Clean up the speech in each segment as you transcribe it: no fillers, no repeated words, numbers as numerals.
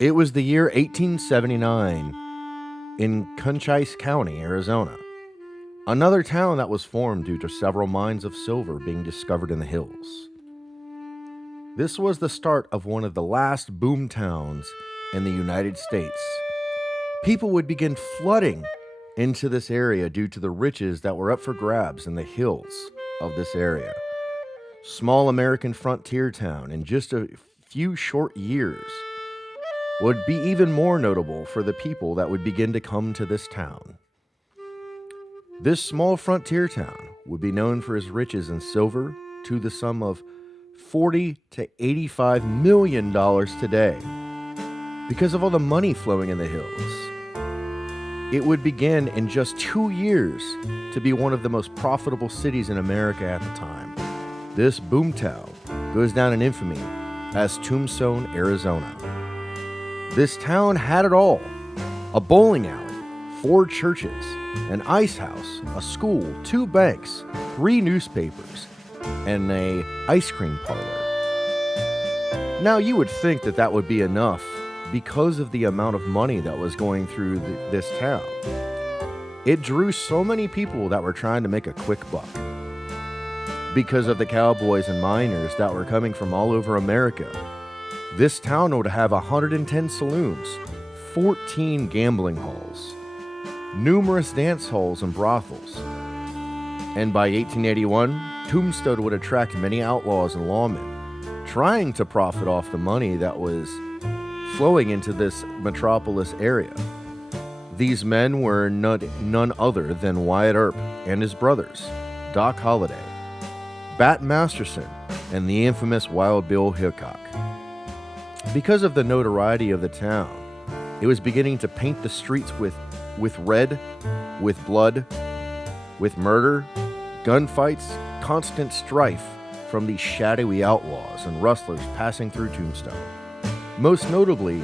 It was the year 1879 in Cochise County, Arizona. Another town that was formed due to several mines of silver being discovered in the hills. This was the start of one of the last boom towns in the United States. People would begin flooding into this area due to the riches that were up for grabs in the hills of this area. Small American frontier town in just a few short years would be even more notable for the people that would begin to come to this town. This small frontier town would be known for its riches in silver to the sum of $40 to $85 million today because of all the money flowing in the hills. It would begin in just 2 years to be one of the most profitable cities in America at the time. This boomtown goes down in infamy as Tombstone, Arizona. This town had it all: a bowling alley, 4 churches, an ice house, a school, 2 banks, 3 newspapers, and an ice cream parlor. Now you would think that that would be enough because of the amount of money that was going through this town. It drew so many people that were trying to make a quick buck because of the cowboys and miners that were coming from all over America. This town would have 110 saloons, 14 gambling halls, numerous dance halls and brothels. And by 1881, Tombstone would attract many outlaws and lawmen trying to profit off the money that was flowing into this metropolis area. These men were none other than Wyatt Earp and his brothers, Doc Holliday, Bat Masterson, and the infamous Wild Bill Hickok. Because of the notoriety of the town, it was beginning to paint the streets with red, with blood, with murder, gunfights, constant strife from these shadowy outlaws and rustlers passing through Tombstone. Most notably,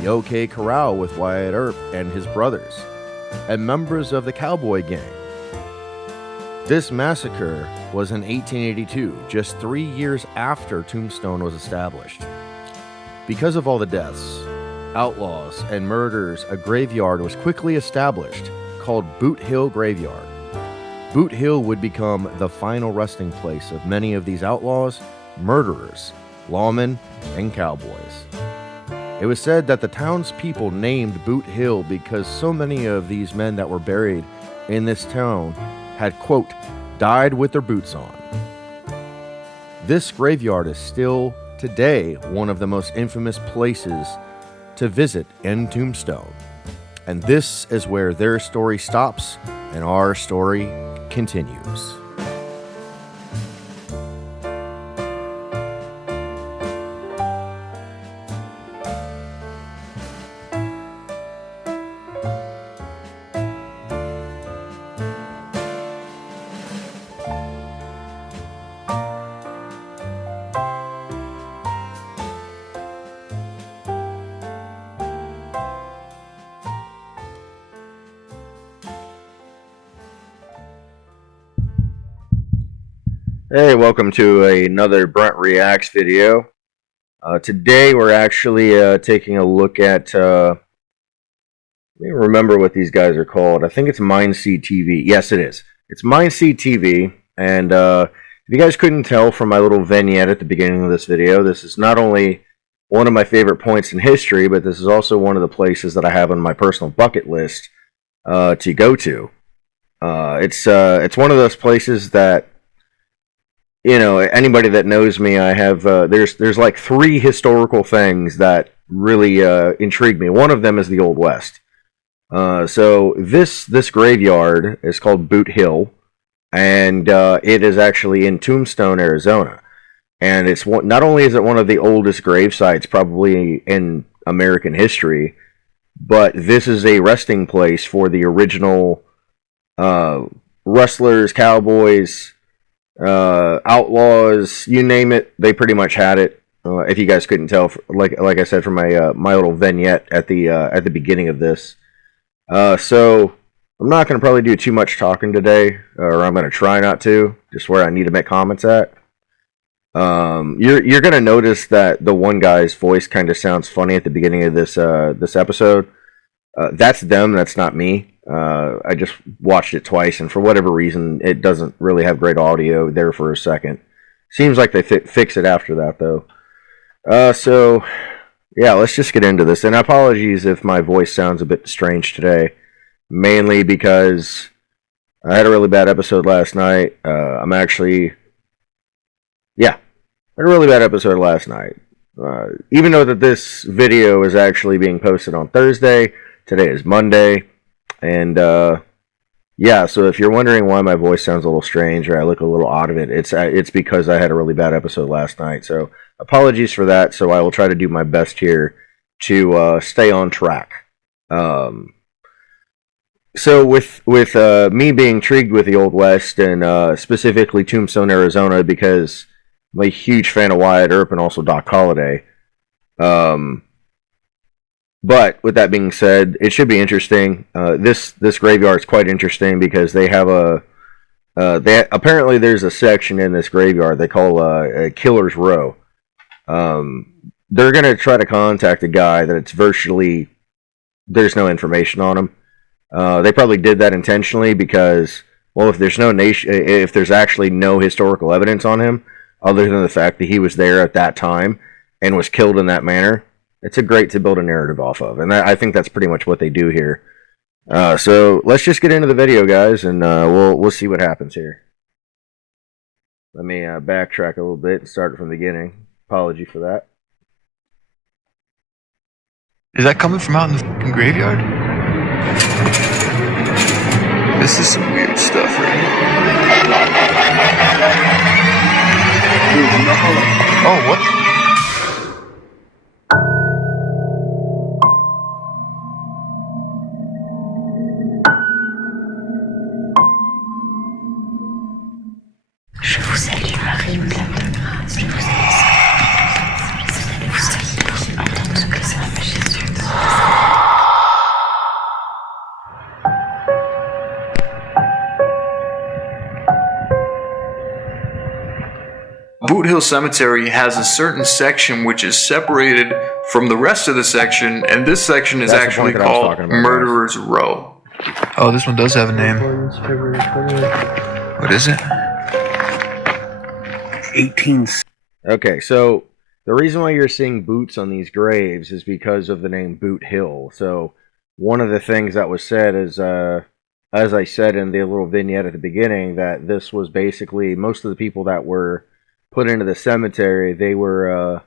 the OK Corral with Wyatt Earp and his brothers, and members of the cowboy gang. This massacre was in 1882, just 3 years after Tombstone was established. Because of all the deaths, outlaws, and murders, a graveyard was quickly established called Boot Hill Graveyard. Boot Hill would become the final resting place of many of these outlaws, murderers, lawmen, and cowboys. It was said that the townspeople named Boot Hill because so many of these men that were buried in this town had, quote, died with their boots on. This graveyard is still today one of the most infamous places to visit in Tombstone. And this is where their story stops and our story continues. Hey, welcome to another Brent Reacts video. Today we're actually taking a look at, let me remember what these guys are called. I think it's Mindseed TV. Yes, it is. It's Mindseed TV, and if you guys couldn't tell from my little vignette at the beginning of this video, this is not only one of my favorite points in history, but this is also one of the places that I have on my personal bucket list to go to. It's one of those places that, you know, anybody that knows me, I have there's like 3 historical things that really intrigue me. One of them is the Old West. So this graveyard is called Boot Hill, and it is actually in Tombstone, Arizona. And it's not only is it one of the oldest grave sites probably in American history, but this is a resting place for the original rustlers, cowboys, outlaws, you name it, they pretty much had it. If you guys couldn't tell, like I said from my little vignette at the beginning of this. So I'm not going to probably do too much talking today, or I'm going to try not to, just where I need to make comments at. You're gonna notice that the one guy's voice kind of sounds funny at the beginning of this episode. That's them. That's not me. I just watched it twice, and for whatever reason, it doesn't really have great audio there for a second. Seems like they fix it after that, though. So yeah, let's just get into this. And apologies if my voice sounds a bit strange today, mainly because I had a really bad episode last night. I'm actually, yeah, I had a really bad episode last night. Even though that this video is actually being posted on Thursday, today is Monday, and yeah. So if you're wondering why my voice sounds a little strange or I look a little out of it, it's because I had a really bad episode last night. So apologies for that. So I will try to do my best here to stay on track. Um, so with me being intrigued with the Old West and specifically Tombstone, Arizona, because I'm a huge fan of Wyatt Earp and also Doc Holliday. Um, but with that being said, it should be interesting. This graveyard is quite interesting because they have they apparently there's a section in this graveyard they call a Killer's Row. They're gonna try to contact a guy that it's virtually there's no information on him. They probably did that intentionally because, well, if there's actually no historical evidence on him, other than the fact that he was there at that time and was killed in that manner, it's a great to build a narrative off of, and I think that's pretty much what they do here. So let's just get into the video, guys, and we'll see what happens here. Let me backtrack a little bit and start from the beginning. Apology for that. Is that coming from out in the fucking graveyard? This is some weird stuff right here. Oh, what? Je vous salue Marie, pleine de grâce. Je vous salue, entendre que ça fait Jésus. Boot Hill Cemetery has a certain section which is separated from the rest of the section, and this section is actually called Murderer's Row. Oh, this one does have a name. What is it? 18. Okay, so the reason why you're seeing boots on these graves is because of the name Boot Hill. So one of the things that was said is, as I said in the little vignette at the beginning, that this was basically most of the people that were put into the cemetery, they were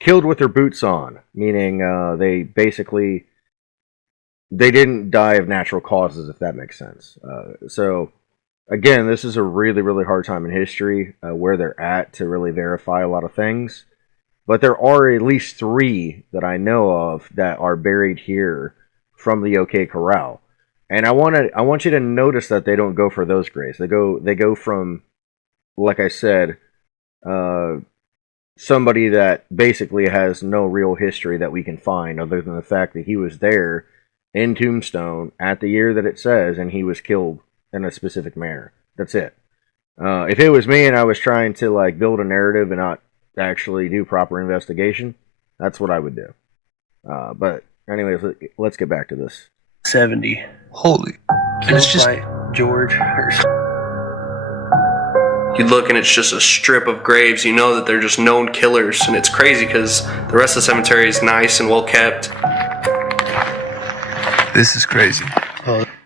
killed with their boots on, meaning they didn't die of natural causes, if that makes sense. So again, this is a really, really hard time in history where they're at to really verify a lot of things. But there are at least 3 that I know of that are buried here from the OK Corral. And I want you to notice that they don't go for those graves. They go from, like I said, somebody that basically has no real history that we can find other than the fact that he was there in Tombstone at the year that it says, and he was killed in a specific manner. That's it. If it was me and I was trying to like build a narrative and not actually do proper investigation, that's what I would do. But anyways, let's get back to this. 70. Holy. And it's just by George Hurst. You look and it's just a strip of graves. You know that they're just known killers, and it's crazy because the rest of the cemetery is nice and well kept. This is crazy.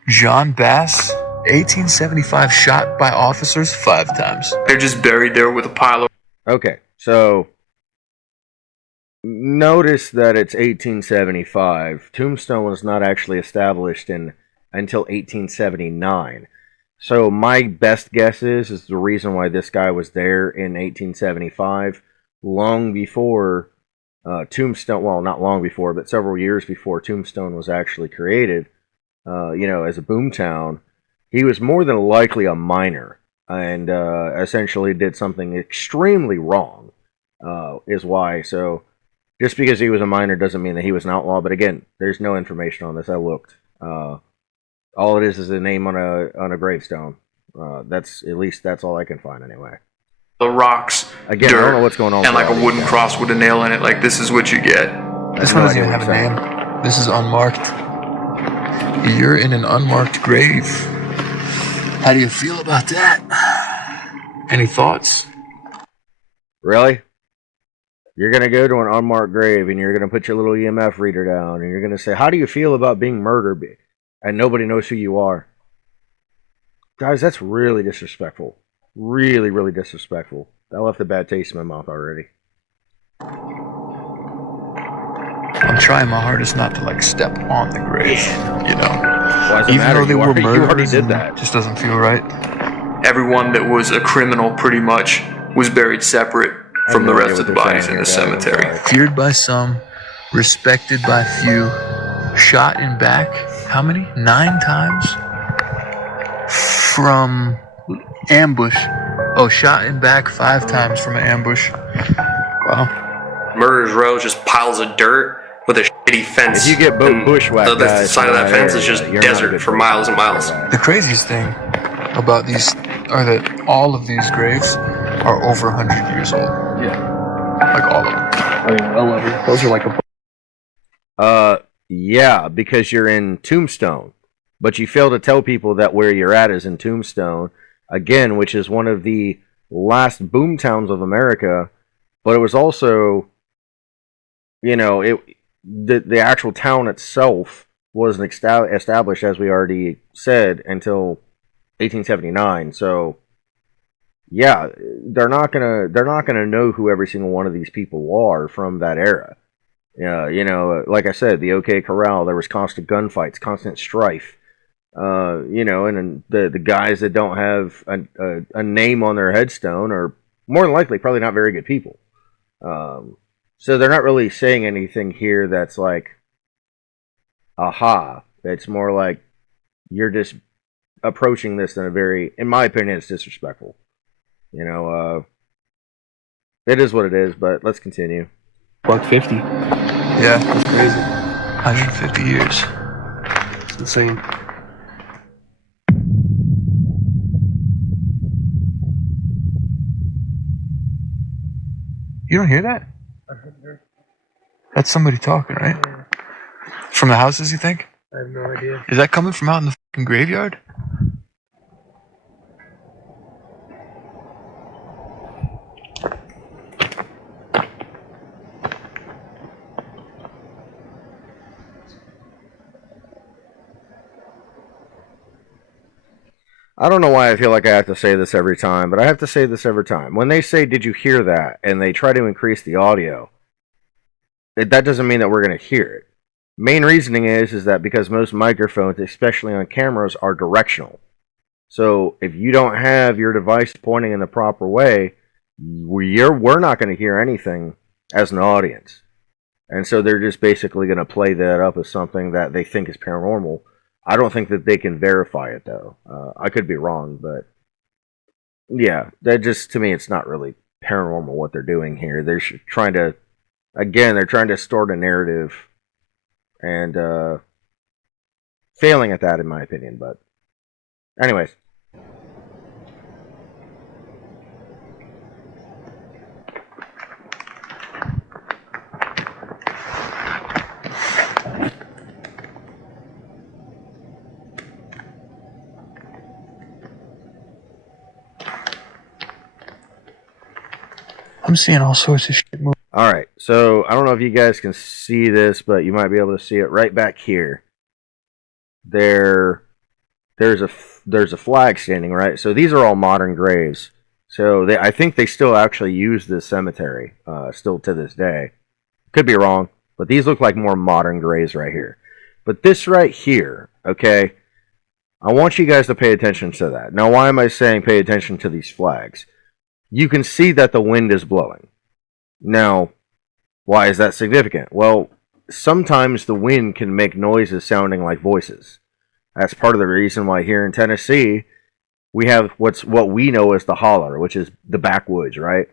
John Bass, 1875, shot by officers 5 times. They're just buried there with a pile of... Okay, so notice that it's 1875. Tombstone was not actually established until 1879. So my best guess is the reason why this guy was there in 1875, long before Tombstone. Well, not long before, but several years before Tombstone was actually created. As a boomtown, he was more than likely a miner and essentially did something extremely wrong. Is why. So just because he was a miner doesn't mean that he was an outlaw. But again, there's no information on this. I looked. All it is a name on a gravestone. That's all I can find anyway. the rocks, Again, dirt, I don't know what's going on. and like a wooden cross with a nail in it. Like, this is what you get. This one doesn't even have a name. This is unmarked. You're in an unmarked grave. How do you feel about that? Any thoughts? Really? You're going to go to an unmarked grave and you're going to put your little EMF reader down and you're going to say, how do you feel about being murdered? And nobody knows who you are. Guys, that's really disrespectful. Really, really disrespectful. That left a bad taste in my mouth already. I'm trying my hardest not to like step on the grave, you know. Why does it Even matter? though they were murderers, you already did that. Just doesn't feel right. Everyone that was a criminal pretty much was buried separate from the rest of the bodies in the cemetery. Feared by some, respected by few, shot in back, how many? 9 times? From ambush. Oh, shot in back 5 times from an ambush. Wow. Murderers Row is just piles of dirt with a shitty fence. If you get bushwhacked, the side of that fence is just desert for miles and miles. The craziest thing about these are that all of these graves are over 100 years old. Yeah. Like all of them. I mean, well over. Those are like a... Yeah, because you're in Tombstone. But you fail to tell people that where you're at is in Tombstone, again, which is one of the last boom towns of America. But it was also, you know, the actual town itself wasn't established, as we already said, until 1879. So, yeah, they're not gonna know who every single one of these people are from that era. Yeah, you know, like I said, the OK Corral, there was constant gunfights, constant strife. You know, and the guys that don't have a name on their headstone are more than likely probably not very good people. So they're not really saying anything here that's like, aha. It's more like you're just approaching this in a very, in my opinion, it's disrespectful. You know, it is what it is, but let's continue. $150. Yeah, That's crazy. 150 years. It's insane. You don't hear that? That's somebody talking, right? From the houses, you think? I have no idea. Is that coming from out in the fucking graveyard? I don't know why I feel like I have to say this every time, but I have to say this every time. When they say, did you hear that? And they try to increase the audio, that doesn't mean that we're going to hear it. Main reasoning is that because most microphones, especially on cameras, are directional. So if you don't have your device pointing in the proper way, we're not going to hear anything as an audience. And so they're just basically going to play that up as something that they think is paranormal. I don't think that they can verify it, though. I could be wrong, but yeah, that just, to me, it's not really paranormal what they're doing here. They're trying to, again, they're trying to start a narrative and failing at that, in my opinion. But anyways. I'm seeing all sorts of shit moving. All right, so I don't know if you guys can see this, but you might be able to see it right back here. There's a flag standing, right? So these are all modern graves. So I think they still actually use this cemetery, still to this day. Could be wrong, but these look like more modern graves right here. But this right here, okay, I want you guys to pay attention to that. Now, why am I saying pay attention to these flags? You can see that the wind is blowing. Now, why is that significant? Well, sometimes the wind can make noises sounding like voices. That's part of the reason why here in Tennessee, we have what we know as the holler, which is the backwoods, right?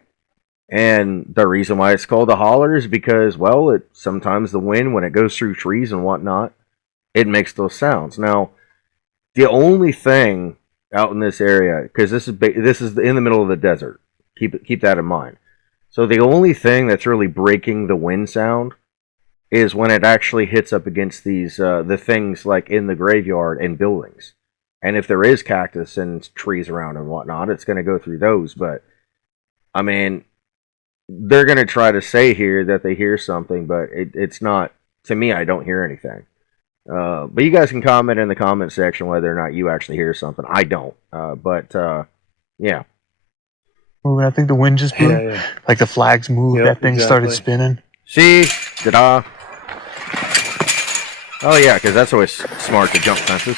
And the reason why it's called the holler is because, well, sometimes the wind, when it goes through trees and whatnot, it makes those sounds. Now, the only thing out in this area, because this is in the middle of the desert, Keep that in mind. So the only thing that's really breaking the wind sound is when it actually hits up against these the things like in the graveyard and buildings. And if there is cactus and trees around and whatnot, it's going to go through those. But I mean, they're going to try to say here that they hear something, but it's not. To me, I don't hear anything. But you guys can comment in the comment section whether or not you actually hear something. I don't. Yeah. Moving. I think the wind just blew. Yeah. Like the flags moved. Yep, That thing started exactly. spinning. See? Ta-da. Oh, yeah, because that's always smart to jump fences.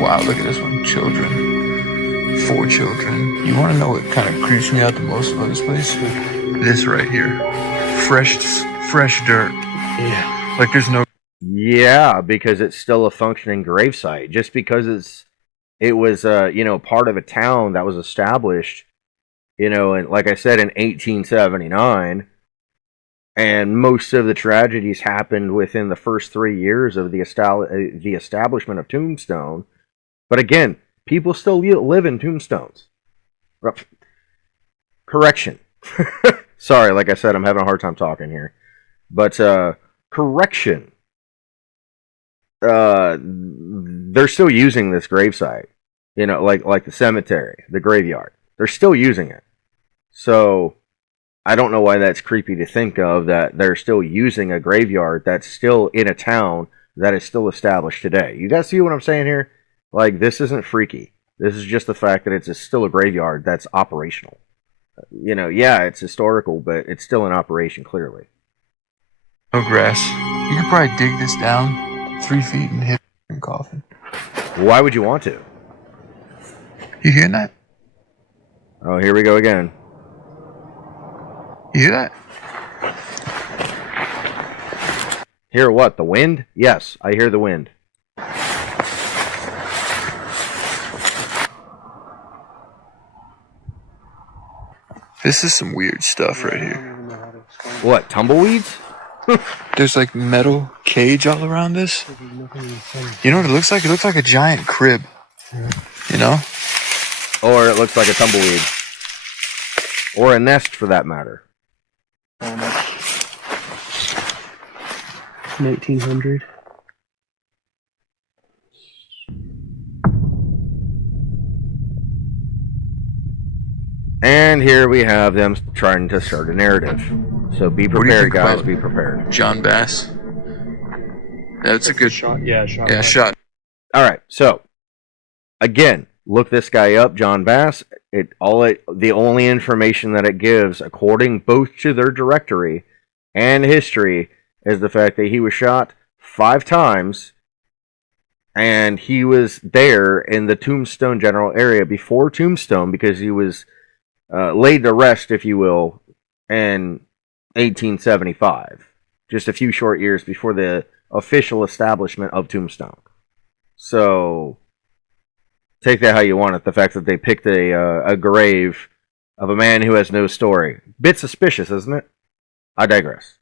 Wow, look at this one. Children. 4 children. You want to know what kind of creeps me out the most about this place? This right here. Fresh dirt. Yeah. Like there's no... Yeah, because it's still a functioning gravesite. Just because it was part of a town that was established, and like I said, in 1879, and most of the tragedies happened within the first 3 years of the establishment of Tombstone. But again, people still live in tombstones. Correction. Sorry, like I said, I'm having a hard time talking here. But correction. They're still using this gravesite. Like the cemetery, the graveyard. They're still using it. So I don't know why that's creepy to think of, that they're still using a graveyard that's still in a town that is still established today. You guys see what I'm saying here? Like, this isn't freaky. This is just the fact that it's still a graveyard that's operational. Yeah, it's historical, but it's still in operation, clearly. No grass. You could probably dig this down 3 feet and hit a coffin. Why would you want to? You hearing that? Oh, here we go again. You hear that? Hear what? The wind? Yes, I hear the wind. This is some weird stuff right here. What, tumbleweeds? There's like metal cage all around this. You know what it looks like? It looks like a giant crib. You know? Or it looks like a tumbleweed. Or a nest, for that matter. 1900. And here we have them trying to start a narrative. So be prepared, guys. Be prepared. John Bass. That's a good shot. Yeah, shot. Yeah, shot. All right. So again, look this guy up, John Bass. The only information that it gives, according both to their directory and history, is the fact that he was shot 5 times, and he was there in the Tombstone general area before Tombstone because he was laid to rest, if you will, in 1875, just a few short years before the official establishment of Tombstone. So take that how you want it. The fact that they picked a grave of a man who has no story. Bit suspicious, isn't it? I digress.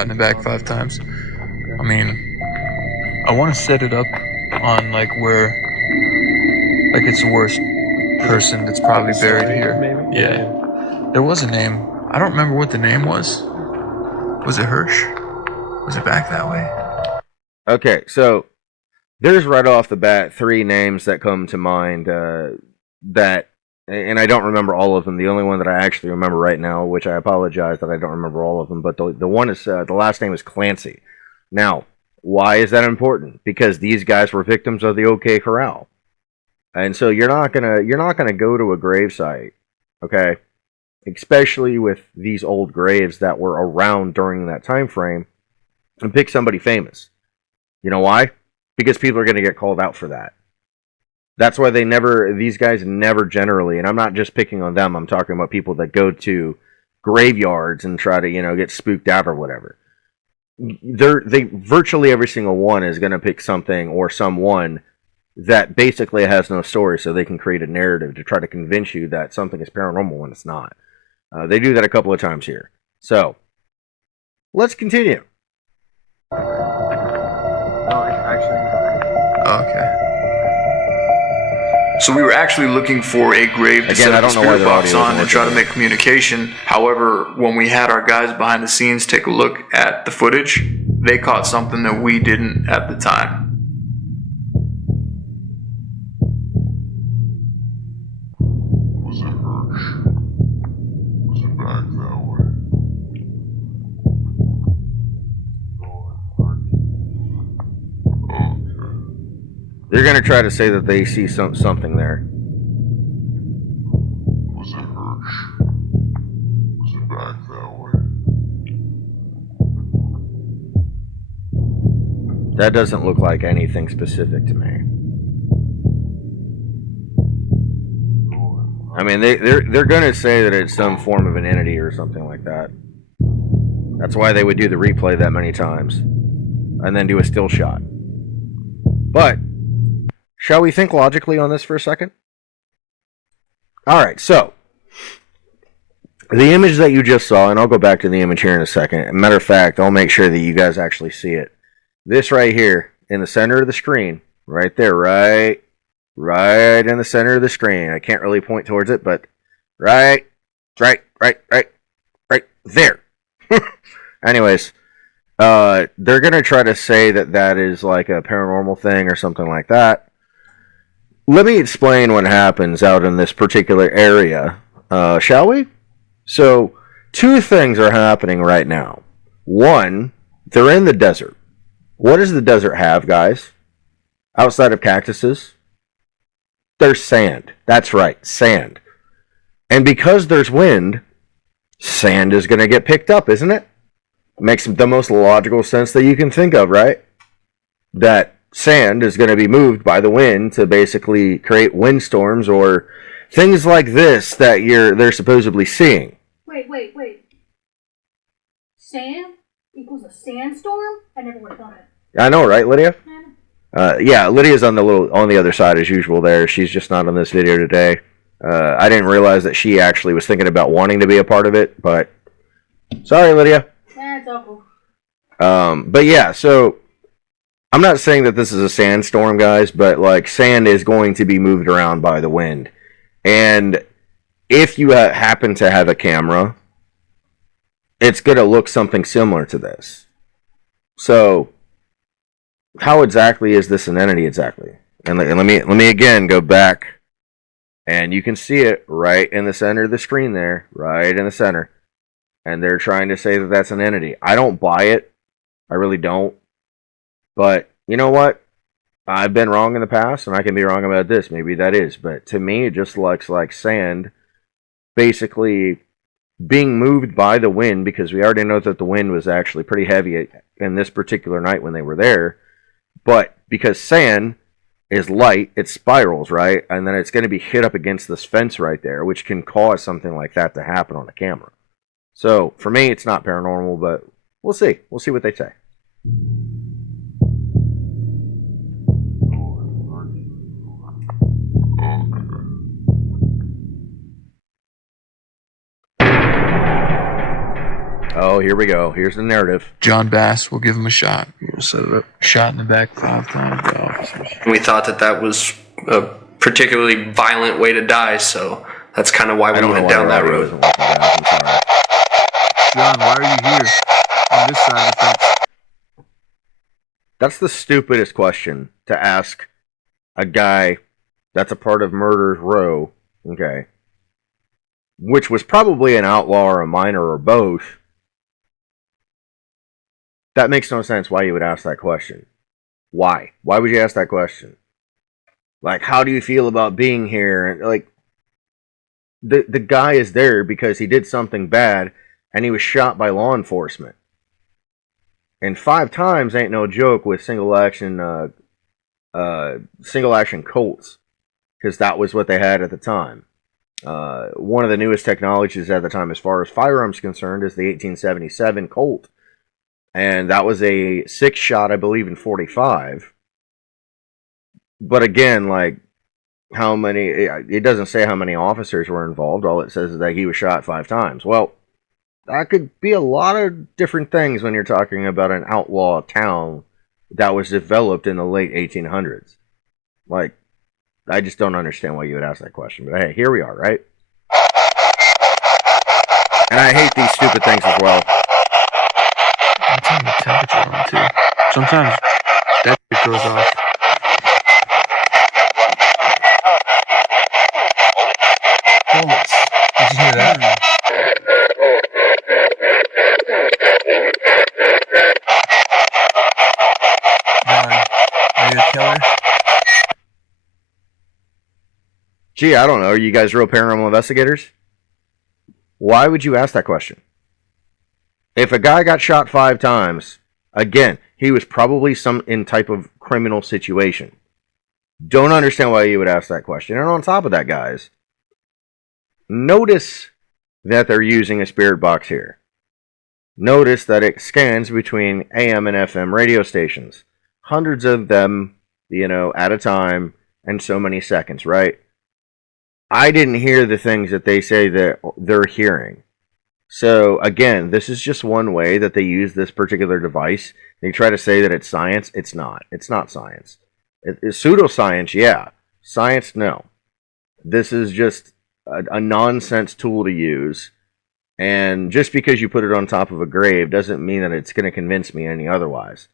In the back 5 times. I mean, I want to set it up on like where, like it's the worst person that's probably buried here. Maybe? Yeah. There was a name. I don't remember what the name was. Was it Hirsch? Was it back that way? Okay, so there's right off the bat 3 names that come to mind that, and I don't remember all of them. The only one that I actually remember right now, which I apologize that I don't remember all of them, but the one is the last name is Clancy. Now, why is that important? Because these guys were victims of the OK Corral, and so you're not gonna go to a gravesite, okay? Especially with these old graves that were around during that time frame, and pick somebody famous. You know why? Because people are going to get called out for that. That's why these guys never generally, and I'm not just picking on them, I'm talking about people that go to graveyards and try to, get spooked out or whatever. They virtually every single one is going to pick something or someone that basically has no story, so they can create a narrative to try to convince you that something is paranormal when it's not. They do that a couple of times here. So, let's continue. Okay. So we were actually looking for a grave to set I up a don't know why spirit their box audio on isn't and try to working. make communication. However, when we had our guys behind the scenes take a look at the footage, they caught something that we didn't at the time. Was it Hirsch? Was it back that way? Okay. They're gonna try to say that they see something there. Was it Hirsch? Was it back that way? That doesn't look like anything specific to me. I mean, they're gonna say that it's some form of an entity or something like that. That's why they would do the replay that many times, and then do a still shot. But shall we think logically on this for a second? All right, so the image that you just saw, and I'll go back to the image here in a second. Matter of fact, I'll make sure that you guys actually see it. This right here in the center of the screen, right there, right in the center of the screen. I can't really point towards it, but right there. Anyways, they're gonna try to say that that is like a paranormal thing or something like that. Let me explain what happens out in this particular area, shall we? So, two things are happening right now. One, they're in the desert. What does the desert have, guys? Outside of cactuses? There's sand. That's right, sand. And because there's wind, sand is going to get picked up, isn't it? Makes the most logical sense that you can think of, right? That sand is going to be moved by the wind to basically create windstorms or things like this that they're supposedly seeing. Wait. Sand equals a sandstorm? I never would have thought it. I know, right, Lydia? Yeah, Lydia's on the other side as usual there. She's just not on this video today. I didn't realize that she actually was thinking about wanting to be a part of it, but sorry, Lydia. That's awful. But yeah, so I'm not saying that this is a sandstorm, guys, but like sand is going to be moved around by the wind. And if you happen to have a camera, it's going to look something similar to this. So how exactly is this an entity exactly? And let me again go back, and you can see it right in the center of the screen there, right in the center. And they're trying to say that that's an entity. I don't buy it. I really don't. But you know what? I've been wrong in the past, and I can be wrong about this. Maybe that is. But to me, it just looks like sand basically being moved by the wind, because we already know that the wind was actually pretty heavy in this particular night when they were there. But because sand is light, it spirals, right? And then it's going to be hit up against this fence right there, which can cause something like that to happen on the camera. So for me, it's not paranormal, but we'll see. We'll see what they say. Oh, here we go. Here's the narrative. John Bass, we'll give him a shot. Set it up. Shot in the back 5 times by officers. We thought that was a particularly violent way to die, so that's kind of why we went down that road. John, why are you here on this side of the fence? That's the stupidest question to ask a guy that's a part of Murder's Row, okay, which was probably an outlaw or a minor or both. That makes no sense why you would ask that question. Why? Why would you ask that question? Like, how do you feel about being here? Like, the guy is there because he did something bad and he was shot by law enforcement. And 5 times ain't no joke with single action Colts, because that was what they had at the time. One of the newest technologies at the time, as far as firearms concerned, is the 1877 Colt. And that was a 6-shot, I believe, in 45. But again, like, how many, it doesn't say how many officers were involved. All it says is that he was shot 5 times. Well, that could be a lot of different things when you're talking about an outlaw town that was developed in the late 1800s. Like, I just don't understand why you would ask that question. But hey, here we are, right? And I hate these stupid things as well. I'm turning the temperature on too. Sometimes that shit goes off. Bullets. Did you hear that? John, are you a killer? Gee, I don't know. Are you guys real paranormal investigators? Why would you ask that question? If a guy got shot 5 times, again, he was probably in type of criminal situation. Don't understand why you would ask that question. And on top of that, guys, notice that they're using a spirit box here. Notice that it scans between AM and FM radio stations. Hundreds of them, at a time, and so many seconds, right? I didn't hear the things that they say that they're hearing. So, again, this is just one way that they use this particular device. They try to say that it's science. It's not. It's not science. It's pseudoscience, yeah. Science, no. This is just a nonsense tool to use. And just because you put it on top of a grave doesn't mean that it's going to convince me any otherwise.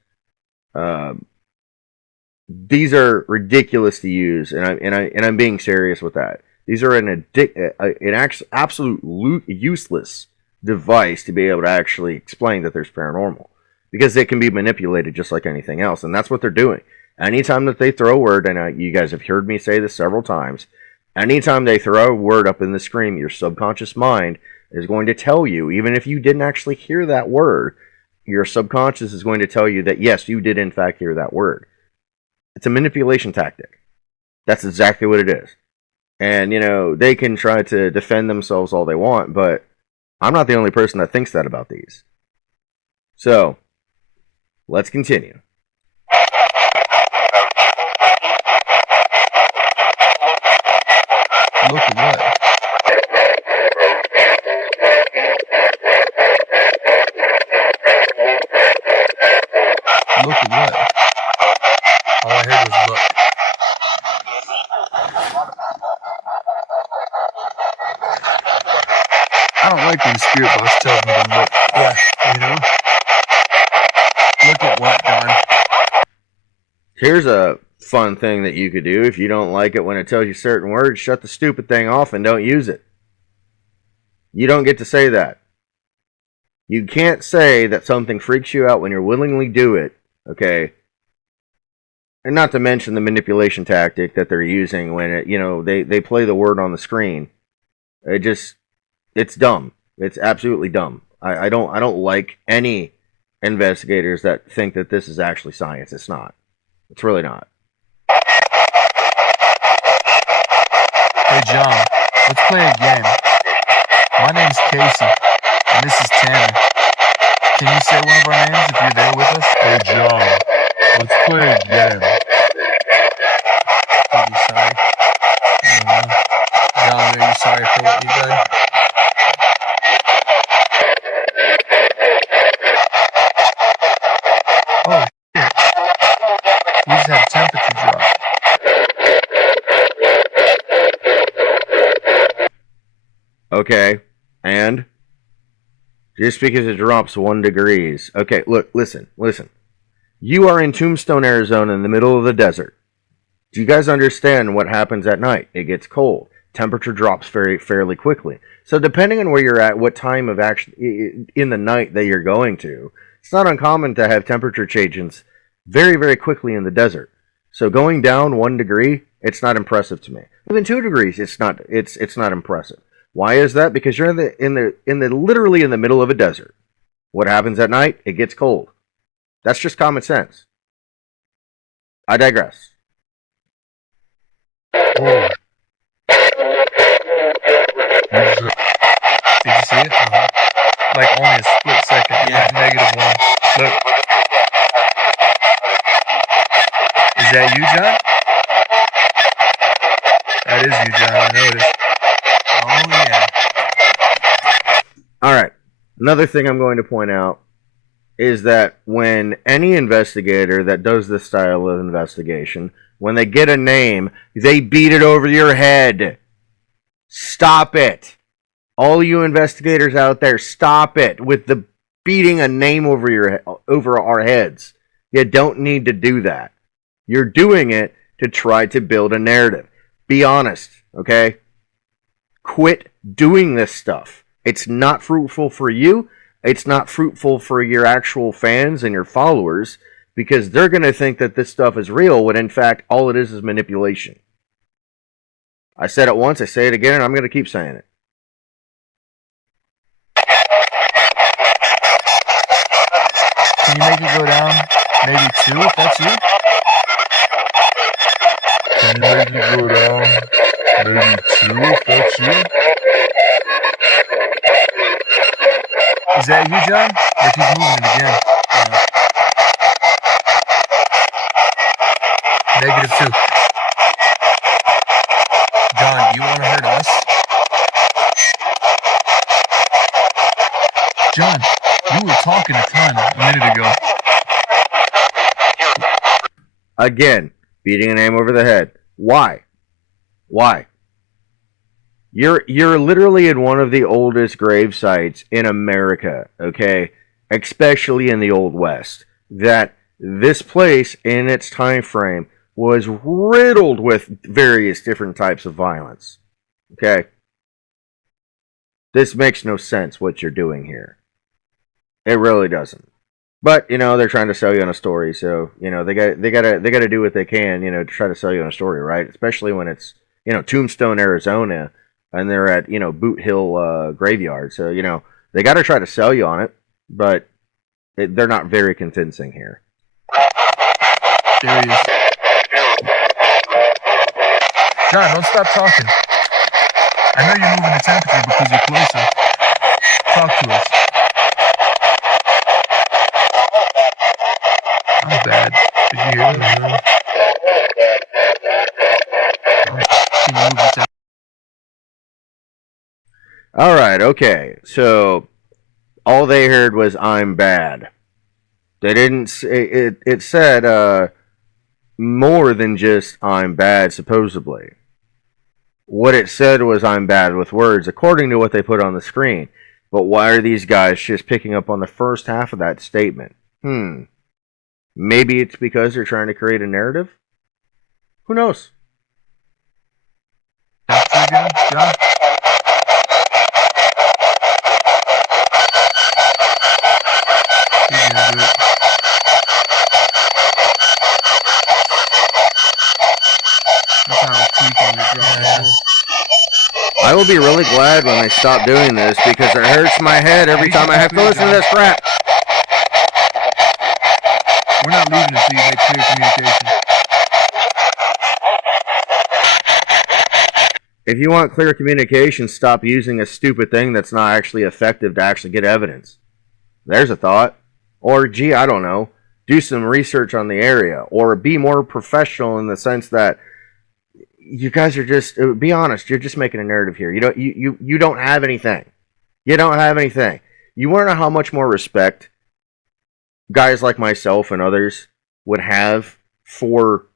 These are ridiculous to use, and I'm being serious with that. These are an absolute useless device to be able to actually explain that there's paranormal, because they can be manipulated just like anything else, and that's what they're doing. Anytime that they throw a word, and you guys have heard me say this several times, anytime they throw a word up in the screen, your subconscious mind is going to tell you, even if you didn't actually hear that word, your subconscious is going to tell you that yes, you did in fact hear that word. It's a manipulation tactic. That's exactly what it is. And, they can try to defend themselves all they want, but I'm not the only person that thinks that about these. So, let's continue. Look at what? Look at what? All I heard was look. I don't like when the spirit box tells me to look. Yeah, Look at what, Don? Here's a fun thing that you could do. If you don't like it when it tells you certain words, shut the stupid thing off and don't use it. You don't get to say that. You can't say that something freaks you out when you willingly do it, okay? And not to mention the manipulation tactic that they're using when they play the word on the screen. It's dumb. It's absolutely dumb. I don't like any investigators that think that this is actually science. It's not. It's really not. Hey John, let's play a game. My name's Casey, and this is Tanner. Can you say one of our names if you're there with us? Hey John, let's play a game. Are you sorry? John, are you sorry for what you've done? Oh, shit. We just had a temperature drop. Okay, and just because it drops 1 degrees. Okay, look, listen. You are in Tombstone, Arizona, in the middle of the desert. Do you guys understand what happens at night? It gets cold. Temperature drops fairly quickly. So depending on where you're at, what time of action in the night that you're going to, it's not uncommon to have temperature changes very, very quickly in the desert. So going down 1 degree, it's not impressive to me. Even 2 degrees, it's not impressive. Why is that? Because you're literally in the middle of a desert. What happens at night? It gets cold. That's just common sense. I digress. Oh. Did you see it? Like only a split second. Yeah. -1. Look. Is that you, John? That is you, John. I noticed. Oh, yeah. All right. Another thing I'm going to point out is that when any investigator that does this style of investigation, when they get a name, they beat it over your head. Stop it. All you investigators out there, stop it with the beating a name over our heads. You don't need to do that. You're doing it to try to build a narrative. Be honest, okay? Quit doing this stuff. It's not fruitful for you. It's not fruitful for your actual fans and your followers, because they're going to think that this stuff is real when in fact all it is manipulation. I said it once, I say it again, and I'm going to keep saying it. Can you make it go down maybe 2 if that's you? Can you make it go down maybe 2 if that's you? Is that you, John? Or keep moving it again? -2. John, do you want to hurt us? John, you were talking a ton a minute ago. Again, beating a name over the head. Why? Why? You're literally in one of the oldest grave sites in America, okay? Especially in the Old West. That this place in its time frame was riddled with various different types of violence. Okay? This makes no sense what you're doing here. It really doesn't. But, they're trying to sell you on a story, so, they gotta do what they can, to try to sell you on a story, right? Especially when it's, Tombstone, Arizona, and they're at, Boot Hill Graveyard. So, they got to try to sell you on it, but they're not very convincing here. There he is. John, don't stop talking. I know you're moving the temperature because you're closer. Talk to us. I'm bad. Did you hear that? Can you move the temperature? All right, okay. So all they heard was "I'm bad." They didn't. It said more than just "I'm bad." Supposedly, what it said was "I'm bad" with words, according to what they put on the screen. But why are these guys just picking up on the first half of that statement? Maybe it's because they're trying to create a narrative. Who knows? That's again, John. He's gonna do it. That's how it's tweaking your drawing. I will be really glad when they stop doing this, because it hurts my head every time I have to listen to this crap. We're not leaving until you make clear communication. If you want clear communication, stop using a stupid thing that's not actually effective to actually get evidence. There's a thought. Or, I don't know, do some research on the area, or be more professional in the sense that you guys are just, be honest, you're just making a narrative here. You don't have anything. You don't have anything. You want to know how much more respect guys like myself and others would have for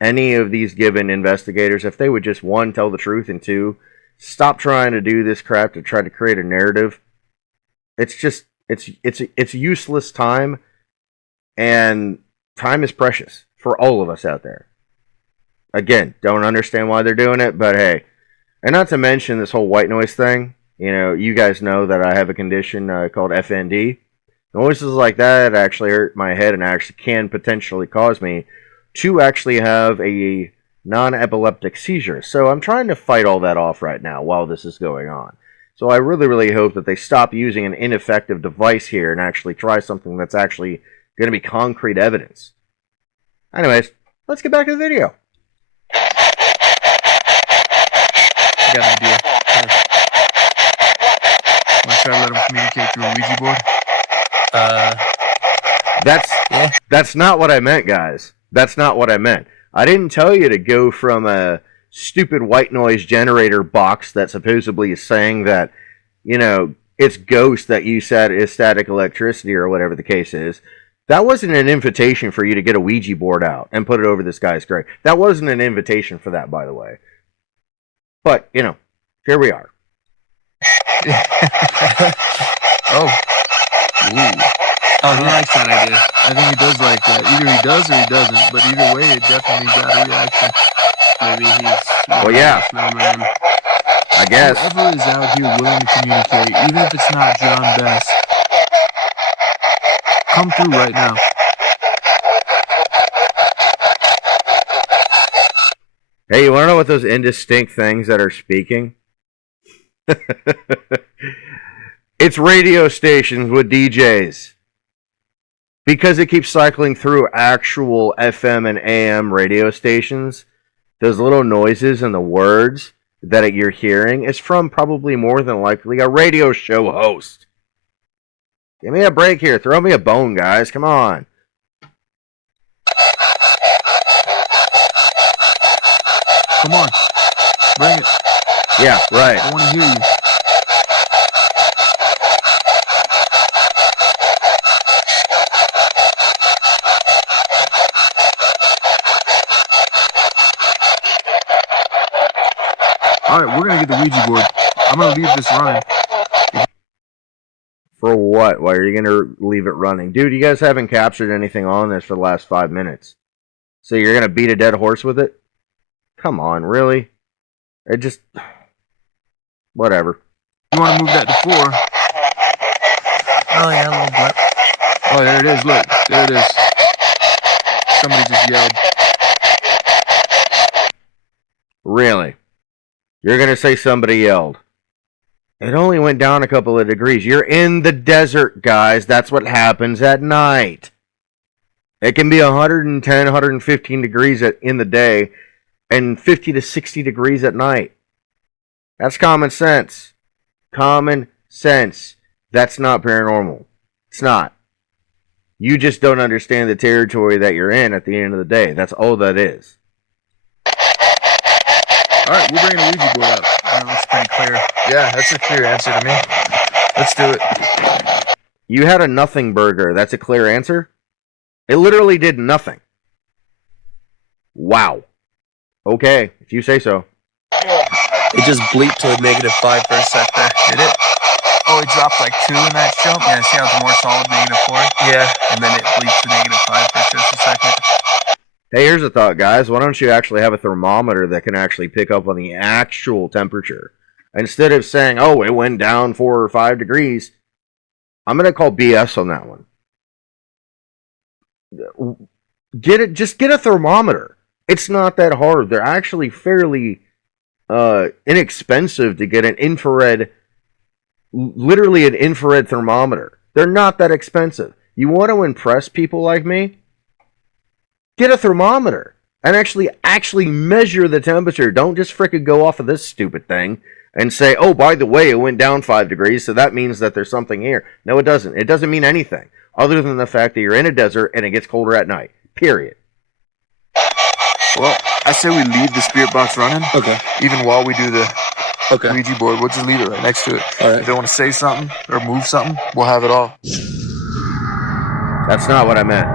any of these given investigators if they would just, 1, tell the truth, and 2, stop trying to do this crap to try to create a narrative. It's just, it's useless time, and time is precious for all of us out there. Again, don't understand why they're doing it, but hey. And not to mention this whole white noise thing. You guys know that I have a condition called FND. Noises like that actually hurt my head and actually can potentially cause me to actually have a non-epileptic seizure. So I'm trying to fight all that off right now while this is going on. So I really, really hope that they stop using an ineffective device here and actually try something that's actually going to be concrete evidence. Anyways, let's get back to the video. I got an idea. Want to try to let them communicate through a Ouija board? That's not what I meant, guys. That's not what I meant. I didn't tell you to go from a stupid white noise generator box that supposedly is saying that, it's ghost that you said is static electricity or whatever the case is. That wasn't an invitation for you to get a Ouija board out and put it over this guy's grave. That wasn't an invitation for that, by the way. But, you know, here we are. Oh. Ooh. Oh, he likes that idea. I think he does like that. Either he does or he doesn't, but either way, it definitely got a reaction. Maybe he's Well, yeah. snowman. I guess. Whoever is out here willing to communicate, even if it's not John Best, come through right now. Hey, you want to know what those indistinct things that are speaking? It's radio stations with DJs. Because it keeps cycling through actual FM and AM radio stations, those little noises and the words that you're hearing is from probably more than likely a radio show host. Give me a break here. Throw me a bone, guys. Come on. Come on. Bring it. Yeah, right. I want to hear you. Alright, we're going to get the Ouija board. I'm going to leave this running. For what? Why are you going to leave it running? Dude, you guys haven't captured anything on this for the last 5 minutes. So you're going to beat a dead horse with it? Come on, really? It just... Whatever. You want to move that to 4? Oh, yeah, a little bit. Oh, there it is. Look. There it is. Somebody just yelled. Really? You're going to say somebody yelled. It only went down a couple of degrees. You're in the desert, guys. That's what happens at night. It can be 110, 115 degrees in the day and 50 to 60 degrees at night. That's common sense. Common sense. That's not paranormal. It's not. You just don't understand the territory that you're in at the end of the day. That's all that is. Alright, we're bringing a Ouija board up. That looks pretty clear. Yeah, that's a clear answer to me. Let's do it. You had a nothing burger. That's a clear answer? It literally did nothing. Wow. Okay, if you say so. It just bleeped to a -5 for a sec there. Did it? Oh, it dropped like 2 in that jump? Yeah, see how it's more solid, -4? Yeah. And then it bleeps to -5 for just a second. Hey, here's a thought, guys. Why don't you actually have a thermometer that can actually pick up on the actual temperature? Instead of saying, oh, it went down 4 or 5 degrees, I'm going to call BS on that one. Just get a thermometer. It's not that hard. They're actually fairly inexpensive to get an infrared, literally an infrared thermometer. They're not that expensive. You want to impress people like me? Get a thermometer and actually measure the temperature. Don't just frickin' go off of this stupid thing and say, oh, by the way, it went down 5 degrees, so that means that there's something here. No, it doesn't. It doesn't mean anything other than the fact that you're in a desert and it gets colder at night. Period. Well, I say we leave the spirit box running. Okay. Even while we do the Okay. Ouija board, we'll just leave it right next to it. All right. If they want to say something or move something, we'll have it all. That's not what I meant.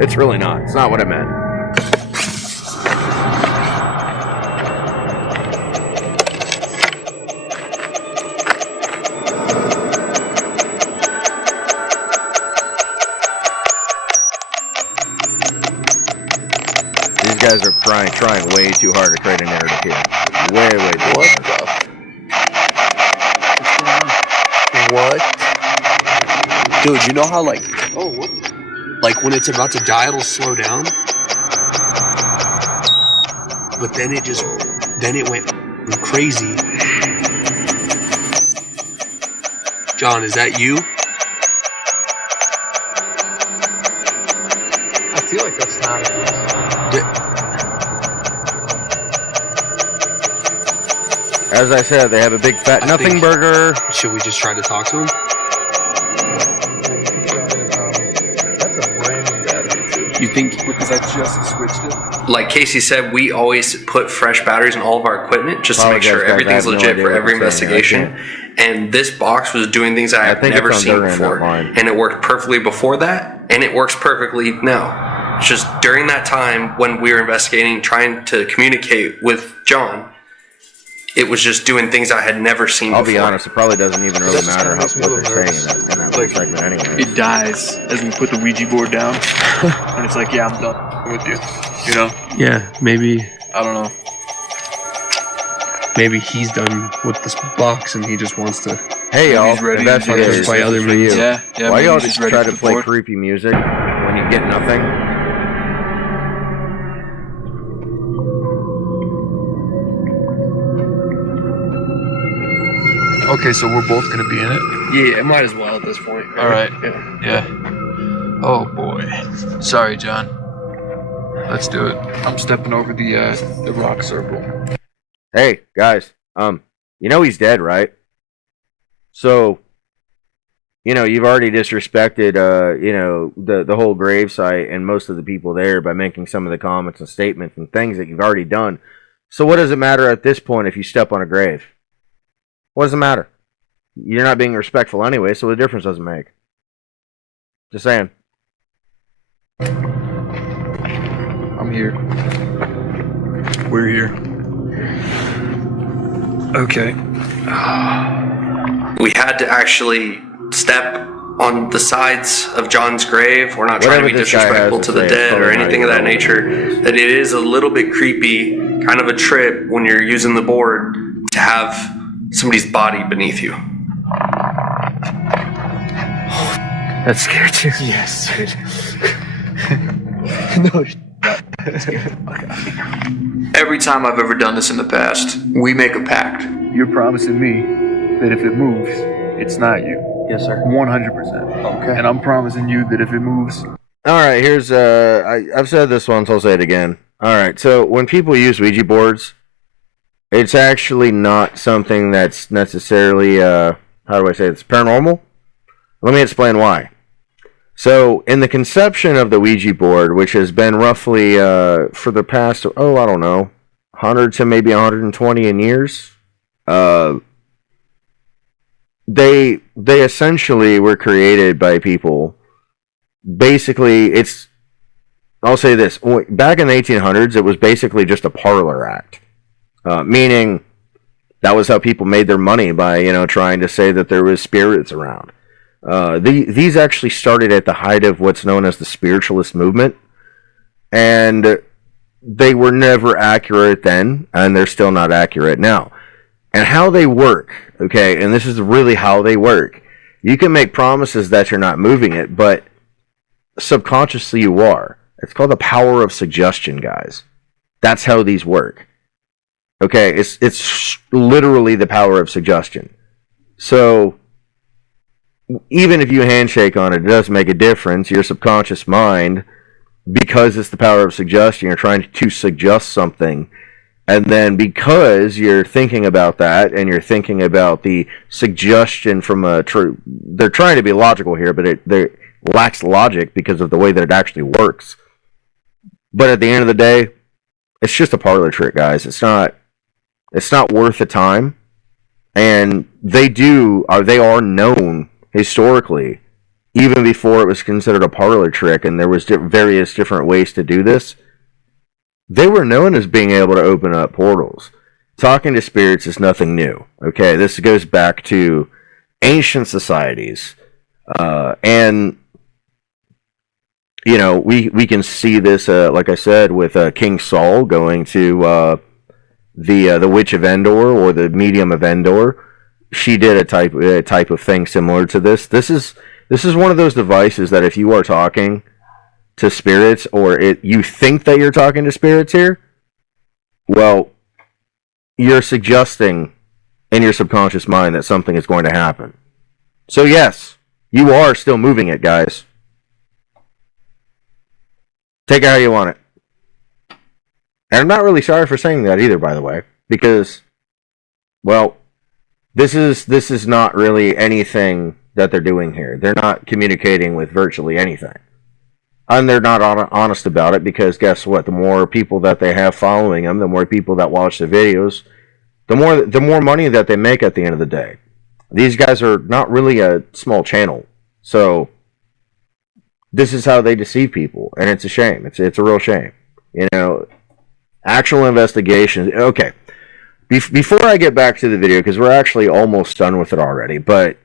It's really not. It's not what I meant. These guys are trying way too hard to create a narrative here. Way too hard. What? Dude, you know how like when it's about to die, it'll slow down. But then it went crazy. John, is that you? I feel like that's not it. As I said, they have a big fat nothing burger. Should we just try to talk to him? That's a brand new battery too. You think? Because I just switched it. Like Casey said, we always put fresh batteries in all of our equipment just to make Apologize, sure guys, I everything's have no legit idea for what every I'm saying. investigation. And this box was doing things I have think never it's on seen their end, before. not mine. And it worked perfectly before that, and it works perfectly now. It's just during that time when we were investigating, trying to communicate with John, it was just doing things I had never seen before. I'll be honest, it probably doesn't even really That's matter just what kinda makes me they're a saying little in that Like, segment anyway. It dies as we put the Ouija board down, and it's like, yeah, I'm done with you. You know? Yeah, maybe I don't know. maybe he's done with this box and he just wants to. Hey y'all, he's ready to investigators, just play this other is for means. you. Yeah, Why maybe y'all he's just ready try for to the play board. creepy music when you get nothing? Okay, so we're both gonna be in it. Yeah, it might as well at this point. All right. Yeah. Yeah. Oh boy. Sorry, John. Let's do it. I'm stepping over the rock circle. Hey guys, you know he's dead, right? So, you've already disrespected, the whole gravesite and most of the people there by making some of the comments and statements and things that you've already done. So what does it matter at this point if you step on a grave? What does it matter? You're not being respectful anyway, so the difference doesn't make. Just saying. I'm here. We're here. Okay. We had to actually step on the sides of John's grave. We're not trying to be Whatever this guy disrespectful has to to the say, dead it's or probably anything not of that even nature. relevant. That it is a little bit creepy, kind of a trip when you're using the board to have somebody's body beneath you. That scared you. Yes, dude. No. Every time I've ever done this in the past, we make a pact. You're promising me that if it moves, it's not you. Yes, sir. 100%. Okay. And I'm promising you that if it moves, All right, here's I've said this once, I'll say it again. All right, so when people use Ouija boards, it's actually not something that's necessarily how do I say it? It's paranormal. Let me explain why. So, in the conception of the Ouija board, which has been roughly for the past, I don't know, 100 to maybe 120 in years, they essentially were created by people. Basically, I'll say this, back in the 1800s, it was basically just a parlor act, meaning that was how people made their money by, trying to say that there was spirits around. These actually started at the height of what's known as the spiritualist movement, and they were never accurate then, and they're still not accurate now. And how they work, okay, and this is really how they work. You can make promises that you're not moving it, but subconsciously you are. It's called the power of suggestion, guys. That's how these work. Okay, it's literally the power of suggestion. So even if you handshake on it, it doesn't make a difference. Your subconscious mind, because it's the power of suggestion, you're trying to suggest something. And then because you're thinking about that and you're thinking about the suggestion from they're trying to be logical here, but it lacks logic because of the way that it actually works. But at the end of the day, it's just a parlor trick, guys. It's not worth the time. And they are known historically, even before it was considered a parlor trick and there was various different ways to do this, they were known as being able to open up portals. Talking to spirits is nothing new. Okay, this goes back to ancient societies. And, we can see this, like I said, with King Saul going to the Witch of Endor or the Medium of Endor. She did a type of thing similar to this. This is one of those devices that if you are talking to spirits or you think that you're talking to spirits here, well, you're suggesting in your subconscious mind that something is going to happen. So yes, you are still moving it, guys. Take it how you want it. And I'm not really sorry for saying that either, by the way, because, well, this is not really anything that they're doing here. They're not communicating with virtually anything. And they're not honest about it because guess what? The more people that they have following them, the more people that watch the videos, the more money that they make at the end of the day. These guys are not really a small channel. So this is how they deceive people, and it's a shame. It's a real shame. You know, actual investigations. Okay, before I get back to the video, because we're actually almost done with it already, but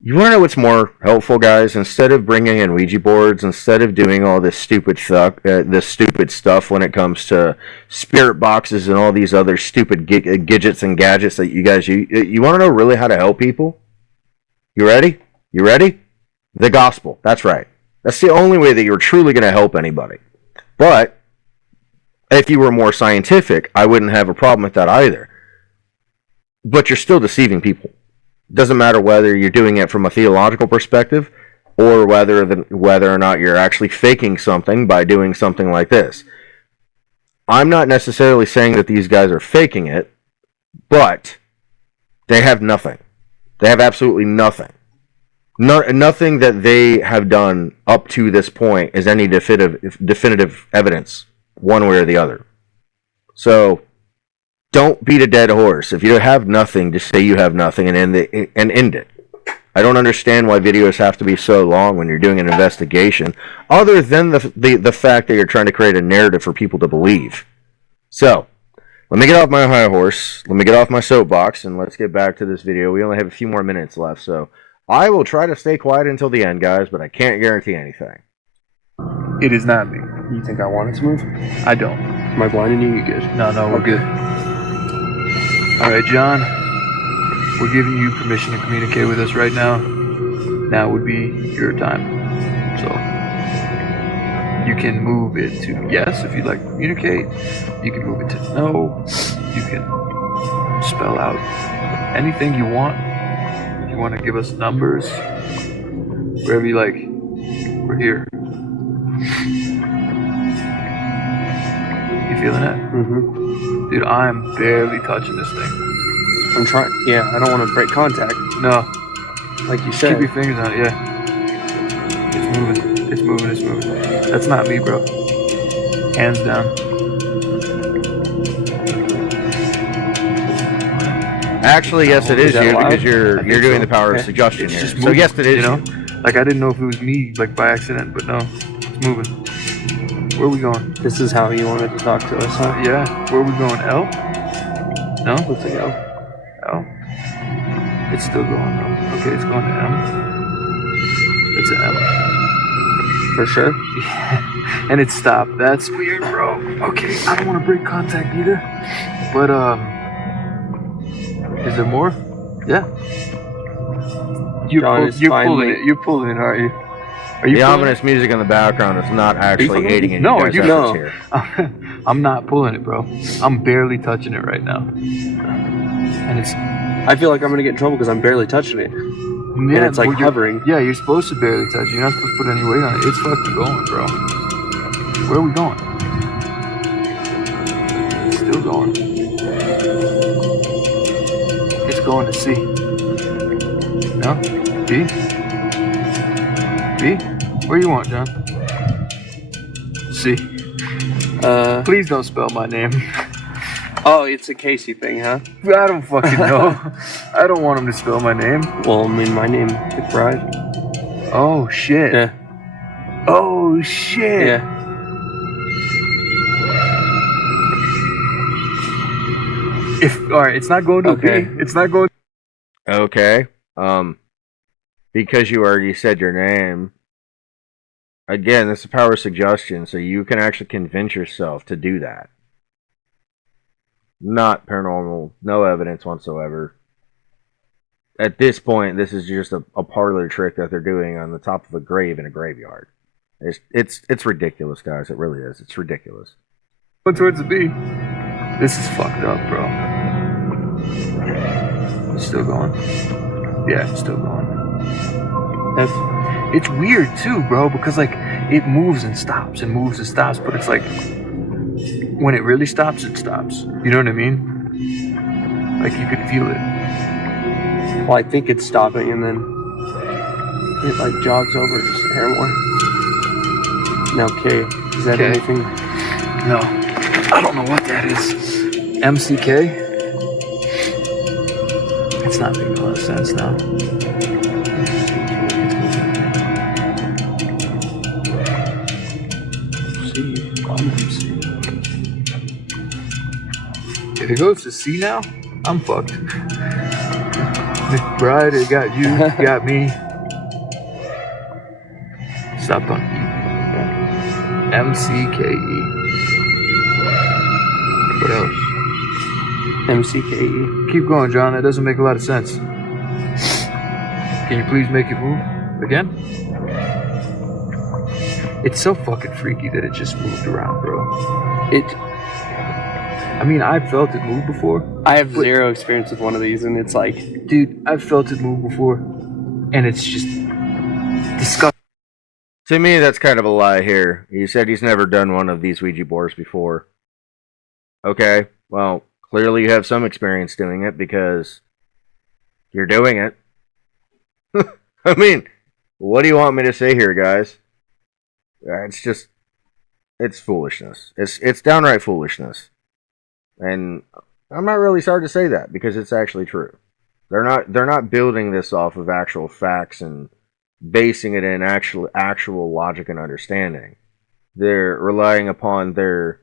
you want to know what's more helpful, guys? Instead of bringing in Ouija boards, instead of doing all this stupid stuff when it comes to spirit boxes and all these other stupid gadgets and gadgets that you guys use, you want to know really how to help people? You ready? You ready? The gospel. That's right. That's the only way that you're truly going to help anybody. But if you were more scientific, I wouldn't have a problem with that either. But you're still deceiving people. Doesn't matter whether you're doing it from a theological perspective or whether or not you're actually faking something by doing something like this. I'm not necessarily saying that these guys are faking it, but they have nothing. They have absolutely nothing. Nothing that they have done up to this point is any definitive evidence, one way or the other. So don't beat a dead horse. If you have nothing, just say you have nothing and end it. I don't understand why videos have to be so long when you're doing an investigation, other than the fact that you're trying to create a narrative for people to believe. So, let me get off my high horse, let me get off my soapbox, and let's get back to this video. We only have a few more minutes left, so I will try to stay quiet until the end, guys, but I can't guarantee anything. It is not me. You think I wanted to move? I don't. Am I blinding you? You good? No, we're good. Alright, John. We're giving you permission to communicate with us right now. Now would be your time. So, you can move it to yes if you'd like to communicate. You can move it to no. You can spell out anything you want. If you want to give us numbers, wherever you like, we're here. You feeling it? Mm-hmm. Dude, I'm barely touching this thing. I'm trying. Yeah, I don't want to break contact. No. Like you said. Keep your fingers on it, yeah. It's moving. That's not me, bro. Hands down. Actually, yes, it is you, because you're doing the power of suggestion here. So yes, it is you. Know? Like, I didn't know if it was me, like, by accident, but no. It's moving. Where are we going? This is how you wanted to talk to us, huh? Yeah. Where are we going? L? No? Let's say L. L? It's still going, though. Okay, it's going to M. It's an M. For sure? Yeah. And it stopped. That's weird, bro. Okay, I don't want to break contact either. But, is there more? Yeah. You're pulling it. You're pulling it, aren't you? Are you the ominous music in the background is not actually aiding in no, you guys' efforts here. I'm not pulling it, bro. I'm barely touching it right now. And it's... I feel like I'm going to get in trouble because I'm barely touching it. Yeah, and it's like hovering. Yeah, you're supposed to barely touch it. You're not supposed to put any weight on it. It's fucking going, bro. Where are we going? It's still going. It's going to C. No? B? B? Where you want, John? C. Please don't spell my name. Oh, it's a Casey thing, huh? I don't fucking know. I don't want him to spell my name. Well, I mean, my name, McBride. Oh, shit. Yeah. Oh, shit. Yeah. Alright, it's not going to okay. B. It's not going. Okay. Because you already said your name. Again, this is power of suggestion, so you can actually convince yourself to do that. Not paranormal, no evidence whatsoever. At this point, this is just a parlor trick that they're doing on the top of a grave in a graveyard. It's ridiculous, guys. It really is. It's ridiculous. Going towards the B. This is fucked up, bro. It's still going. Yeah, it's still going. It's weird too, bro, because like it moves and stops and moves and stops, but it's like when it really stops, it stops. You know what I mean? Like you could feel it. Well, I think it's stopping and then it like jogs over just a hair more. Now K, is that anything? No. I don't know what that is. MCK? It's not making a lot of sense now. If it goes to C now, I'm fucked. McBride, it got you, got me. Stopped on E. MCKE. What else? MCKE. Keep going, John. That doesn't make a lot of sense. Can you please make it move again? It's so fucking freaky that it just moved around, bro. I mean, I've felt it move before. I have zero experience with one of these, and it's like, dude, I've felt it move before, and it's just disgusting. To me, that's kind of a lie here. He said he's never done one of these Ouija boards before. Okay, well, clearly you have some experience doing it because you're doing it. I mean, what do you want me to say here, guys? It's foolishness. It's downright foolishness. And I'm not really sorry to say that because it's actually true. They're not building this off of actual facts and basing it in actual logic and understanding. They're relying upon their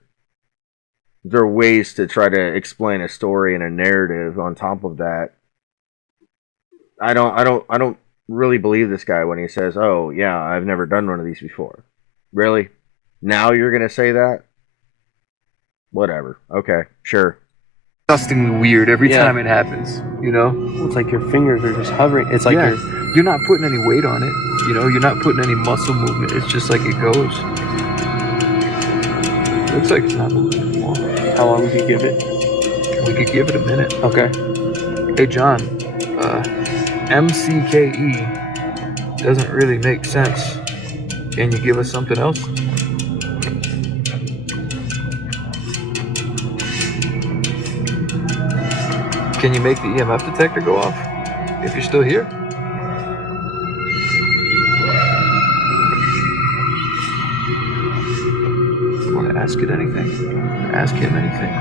ways to try to explain a story and a narrative on top of that. I don't really believe this guy when he says, "Oh, yeah, I've never done one of these before." Really? Now you're going to say that? Whatever. Okay, sure. Disgustingly weird every time it happens, you know? It's like your fingers are just hovering. It's like you're not putting any weight on it, you know? You're not putting any muscle movement. It's just like it goes. Looks like it's not moving anymore. How long do you give it? We could give it a minute. Okay. Hey, John. MCKE doesn't really make sense. Can you give us something else? Can you make the EMF detector go off if you're still here? Want to ask it anything? Or ask him anything?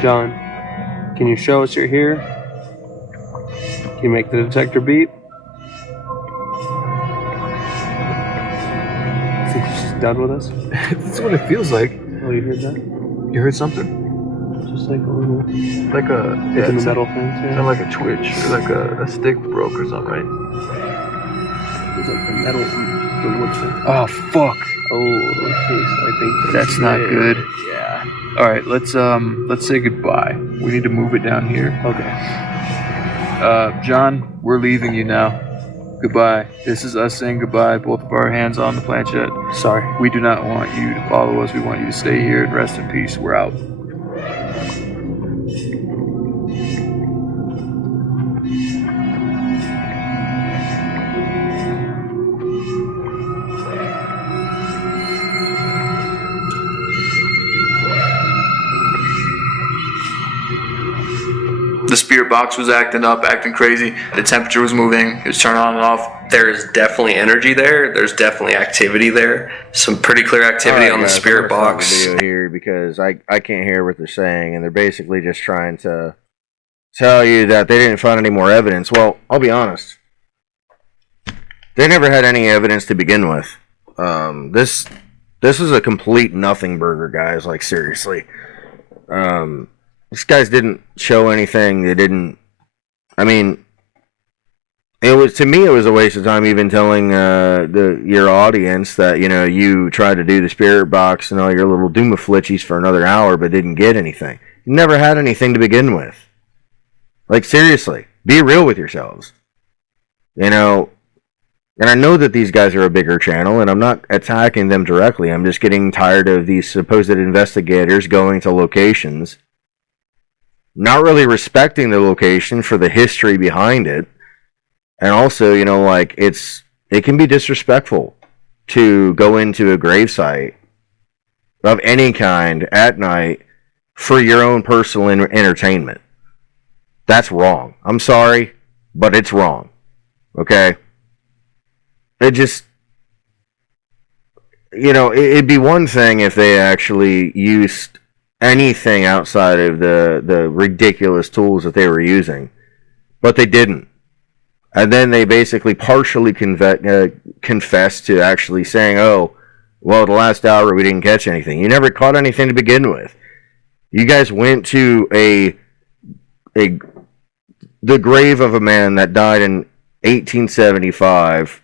John, can you show us you're here? Can you make the detector beep? Think he's just done with us? That's what it feels like. Oh, you heard that? You heard something? Just like a little... Like a... Like in the metal fence, yeah. Sound like a twitch, or like a stick broke or something, right? It's like the metal, the wood fence. Oh, fuck! Oh, okay, so I think that's not good. Yeah. Alright, let's say goodbye. We need to move it down here. Okay. John, we're leaving you now. Goodbye. This is us saying goodbye, both of our hands on the planchette. Sorry. We do not want you to follow us. We want you to stay here and rest in peace. We're out. The spirit box was acting up, acting crazy. The temperature was moving. It was turning on and off. There is definitely energy there. There's definitely activity there. Some pretty clear activity on the spirit box. Video here because I can't hear what they're saying, and they're basically just trying to tell you that they didn't find any more evidence. Well, I'll be honest. They never had any evidence to begin with. This is a complete nothing burger, guys. Like, seriously. These guys didn't show anything. They didn't. I mean, it was, to me, it was a waste of time even telling your audience that, you know, you tried to do the spirit box and all your little doomaflitchies for another hour but didn't get anything. You never had anything to begin with. Like, seriously, be real with yourselves. You know, and I know that these guys are a bigger channel, and I'm not attacking them directly. I'm just getting tired of these supposed investigators going to locations, not really respecting the location for the history behind it. And also, you know, like, it can be disrespectful to go into a gravesite of any kind at night for your own personal entertainment. That's wrong. I'm sorry, but it's wrong. Okay? It just, you know, it'd be one thing if they actually used anything outside of the ridiculous tools that they were using. but they didn't. And then they basically partially confessed to actually saying, oh, well, the last hour we didn't catch anything. You never caught anything to begin with. You guys went to the grave of a man that died in 1875,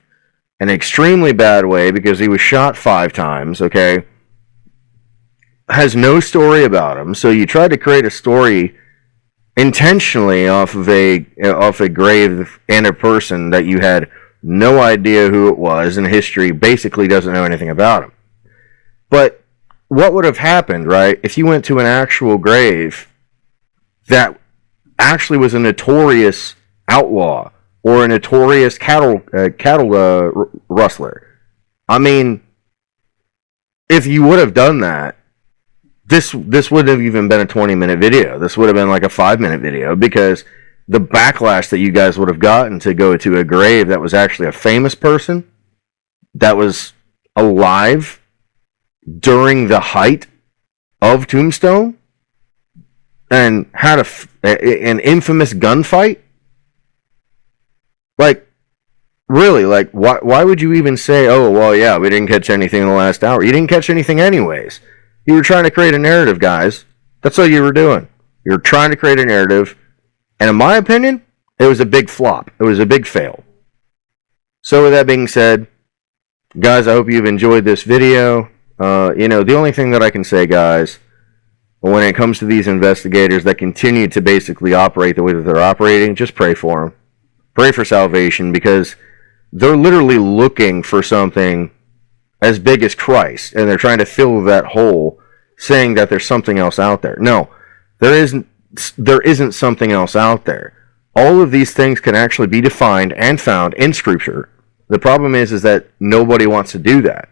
an extremely bad way because he was shot 5 times, okay? Has no story about him. So you tried to create a story intentionally off of a grave and a person that you had no idea who it was, and history basically doesn't know anything about him. But what would have happened, right, if you went to an actual grave that actually was a notorious outlaw or a notorious cattle rustler? I mean, if you would have done that, this wouldn't have even been a 20-minute video. This would have been like a 5-minute video, because the backlash that you guys would have gotten to go to a grave that was actually a famous person that was alive during the height of Tombstone and had an infamous gunfight. Like, really, like, why would you even say, oh, well, yeah, we didn't catch anything in the last hour? You didn't catch anything anyways. You were trying to create a narrative, guys. That's all you were doing. You were trying to create a narrative. And in my opinion, it was a big flop. It was a big fail. So with that being said, guys, I hope you've enjoyed this video. The only thing that I can say, guys, when it comes to these investigators that continue to basically operate the way that they're operating, just pray for them. Pray for salvation, because they're literally looking for something as big as Christ, and they're trying to fill that hole, saying that there's something else out there. No, there isn't something else out there. All of these things can actually be defined and found in Scripture. The problem is that nobody wants to do that.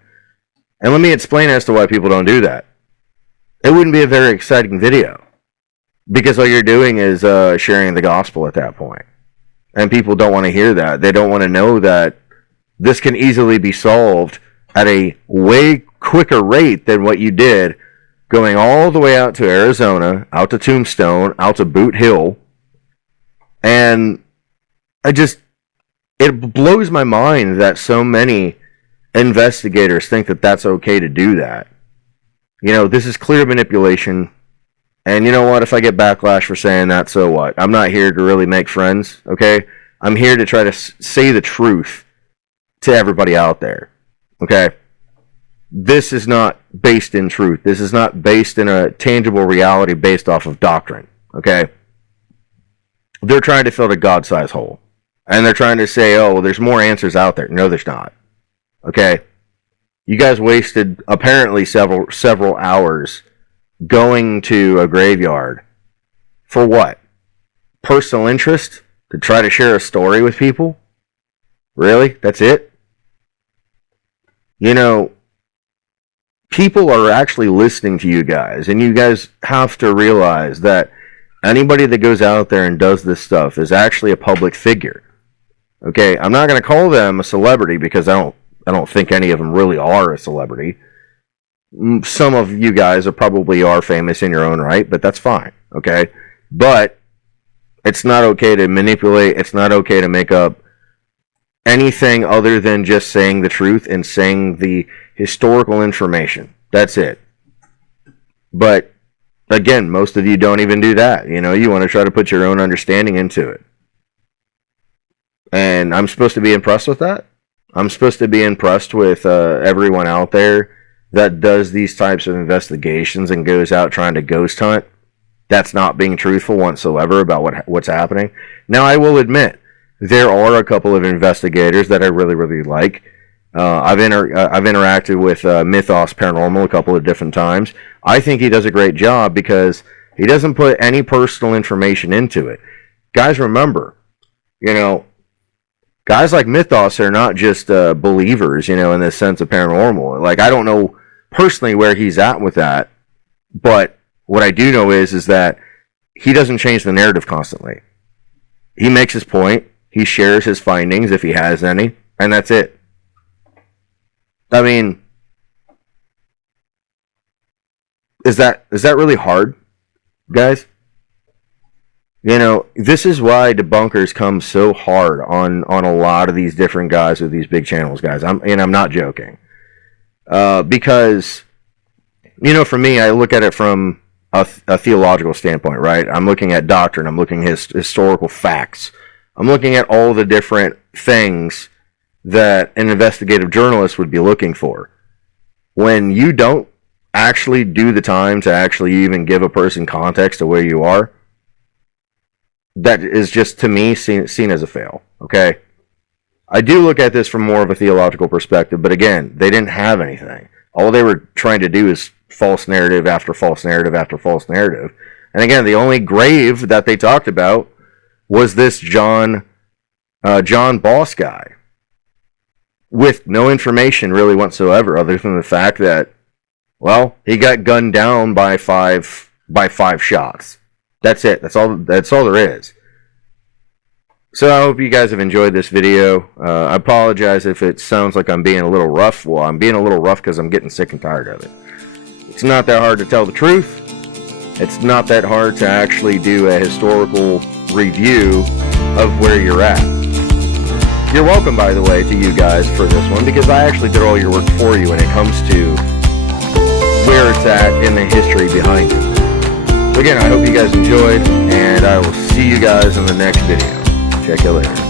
And let me explain as to why people don't do that. It wouldn't be a very exciting video, because all you're doing is sharing the gospel at that point. And people don't want to hear that. They don't want to know that this can easily be solved at a way quicker rate than what you did going all the way out to Arizona, out to Tombstone, out to Boot Hill. And it blows my mind that so many investigators think that that's okay to do that. This is clear manipulation. And you know what? If I get backlash for saying that, so what? I'm not here to really make friends, okay? I'm here to try to say the truth to everybody out there, okay? This is not based in truth. This is not based in a tangible reality based off of doctrine, okay? They're trying to fill a God-sized hole. And they're trying to say, oh, well, there's more answers out there. No, there's not, okay? You guys wasted apparently several hours going to a graveyard. For what? Personal interest? To try to share a story with people? Really? That's it? People are actually listening to you guys, and you guys have to realize that anybody that goes out there and does this stuff is actually a public figure. Okay, I'm not going to call them a celebrity, because I don't think any of them really are a celebrity. Some of you guys probably are famous in your own right, but that's fine, okay? But it's not okay to manipulate. It's not okay to make up anything other than just saying the truth and saying the historical information. That's it. But again, most of you don't even do that. You want to try to put your own understanding into it. And I'm supposed to be impressed with that? I'm supposed to be impressed with everyone out there that does these types of investigations and goes out trying to ghost hunt? That's not being truthful whatsoever about what's happening. Now, I will admit, there are a couple of investigators that I really, really like. I've interacted with Mythos Paranormal a couple of different times. I think he does a great job because he doesn't put any personal information into it. Guys, remember, guys like Mythos are not just believers, in the sense of paranormal. Like, I don't know personally where he's at with that, but what I do know is that he doesn't change the narrative constantly. He makes his point, he shares his findings if he has any, and that's it. I mean, is that really hard, guys? You know, this is why debunkers come so hard on a lot of these different guys with these big channels, guys. I'm not joking. Because, you know, for me, I look at it from a theological standpoint, right? I'm looking at doctrine. I'm looking at historical facts. I'm looking at all the different things that an investigative journalist would be looking for. When you don't actually do the time to actually even give a person context of where you are, that is just, to me, seen as a fail, okay? I do look at this from more of a theological perspective, but again, they didn't have anything. All they were trying to do is false narrative after false narrative after false narrative. And again, the only grave that they talked about was this John Boss guy, with no information really whatsoever, other than the fact that, well, he got gunned down by five shots. That's it. That's all there is. So I hope you guys have enjoyed this video. I apologize if it sounds like I'm being a little rough. Well, I'm being a little rough because I'm getting sick and tired of it. It's not that hard to tell the truth. It's not that hard to actually do a historical review of where you're at. You're welcome, by the way, to you guys for this one, because I actually did all your work for you when it comes to where it's at in the history behind it. Again, I hope you guys enjoyed, and I will see you guys in the next video. Check you later.